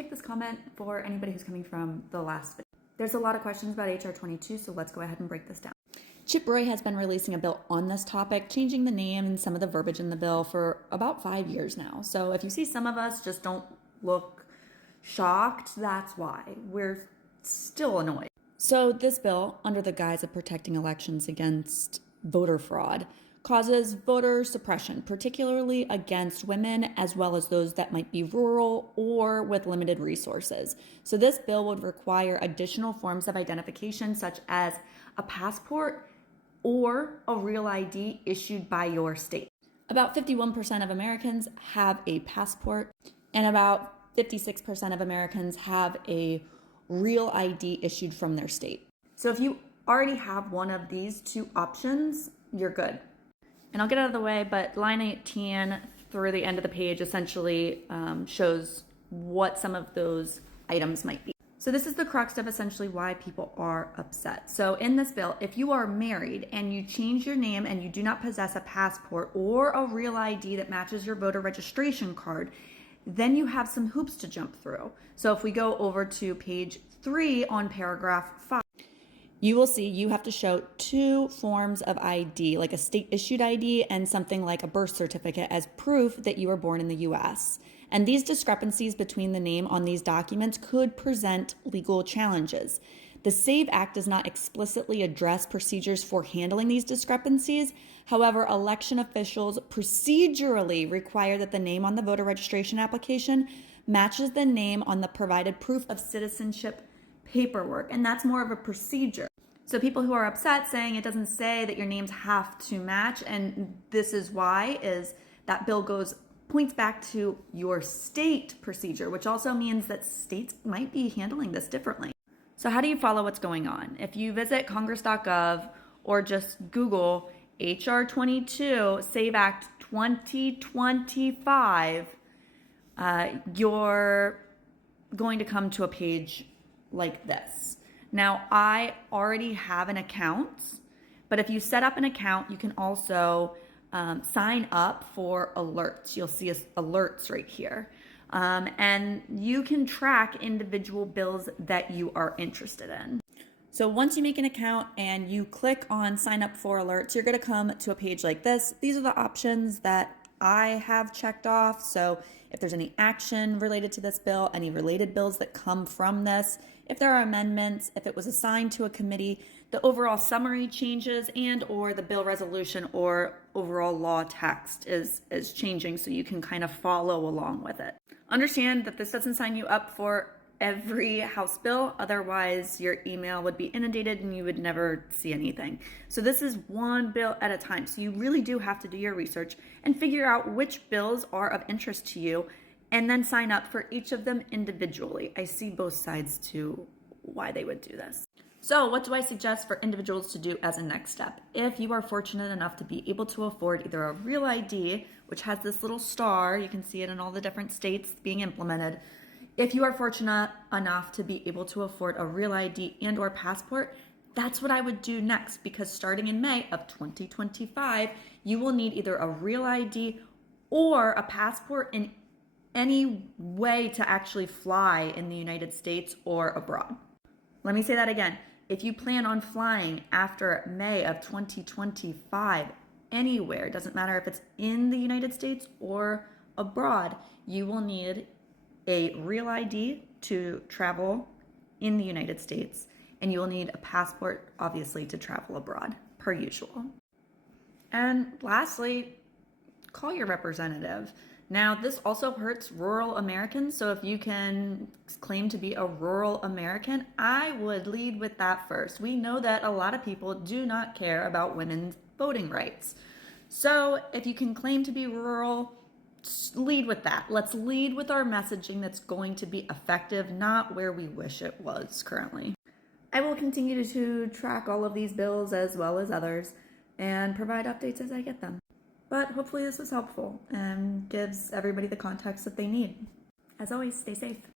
take this comment for anybody who's coming from the last video. There's a lot of questions about HR 22, so let's go ahead and break this down. Chip Roy has been releasing a bill on this topic, changing the name and some of the verbiage in the bill for about 5 years now. So if you see some of us just don't look shocked, that's why. We're still annoyed. So this bill, under the guise of protecting elections against voter fraud, causes voter suppression, particularly against women as well as those that might be rural or with limited resources. So this bill would require additional forms of identification such as a passport or a real ID issued by your state. About 51% of Americans have a passport, and about 56% of Americans have a real ID issued from their state. So if you already have one of these two options, you're good. And I'll get out of the way, but line 18 through the end of the page essentially shows what some of those items might be. So this is the crux of essentially why people are upset. So in this bill, if you are married and you change your name and you do not possess a passport or a real ID that matches your voter registration card, then you have some hoops to jump through. So if we go over to page 3 on paragraph 5, you will see you have to show 2 forms of ID, like a state-issued ID and something like a birth certificate as proof that you were born in the U.S. And these discrepancies between the name on these documents could present legal challenges. The SAVE Act does not explicitly address procedures for handling these discrepancies. However, election officials procedurally require that the name on the voter registration application matches the name on the provided proof of citizenship paperwork, and that's more of a procedure. So people who are upset saying it doesn't say that your names have to match, and this is why, is that bill points back to your state procedure, which also means that states might be handling this differently. So how do you follow what's going on? If you visit congress.gov or just Google HR 22 SAVE Act 2025, you're going to come to a page like this. Now, I already have an account, but if you set up an account, you can also sign up for alerts. You'll see alerts right here. And you can track individual bills that you are interested in. So once you make an account and you click on sign up for alerts, you're going to come to a page like this. These are the options that I have checked off. So if there's any action related to this bill, any related bills that come from this, if there are amendments, if it was assigned to a committee, the overall summary changes and or the bill resolution or overall law text is changing, so you can kind of follow along with it. Understand that this doesn't sign you up for every House bill, otherwise your email would be inundated and you would never see anything. So this is one bill at a time. So you really do have to do your research and figure out which bills are of interest to you and then sign up for each of them individually. I see both sides to why they would do this. So what do I suggest for individuals to do as a next step? If you are fortunate enough to be able to afford either a real ID, which has this little star, you can see it in all the different states being implemented. If you are fortunate enough to be able to afford a real ID and or passport, that's what I would do next, because starting in May of 2025, you will need either a real ID or a passport in any way to actually fly in the United States or abroad. Let me say that again. If you plan on flying after May of 2025 anywhere, doesn't matter if it's in the United States or abroad, you will need a real ID to travel in the United States, and you will need a passport, obviously, to travel abroad, per usual. And lastly, call your representative. Now, this also hurts rural Americans, so if you can claim to be a rural American, I would lead with that first. We know that a lot of people do not care about women's voting rights. So if you can claim to be rural, lead with that. Let's lead with our messaging that's going to be effective, not where we wish it was currently. I will continue to track all of these bills as well as others and provide updates as I get them. But hopefully this was helpful and gives everybody the context that they need. As always, stay safe.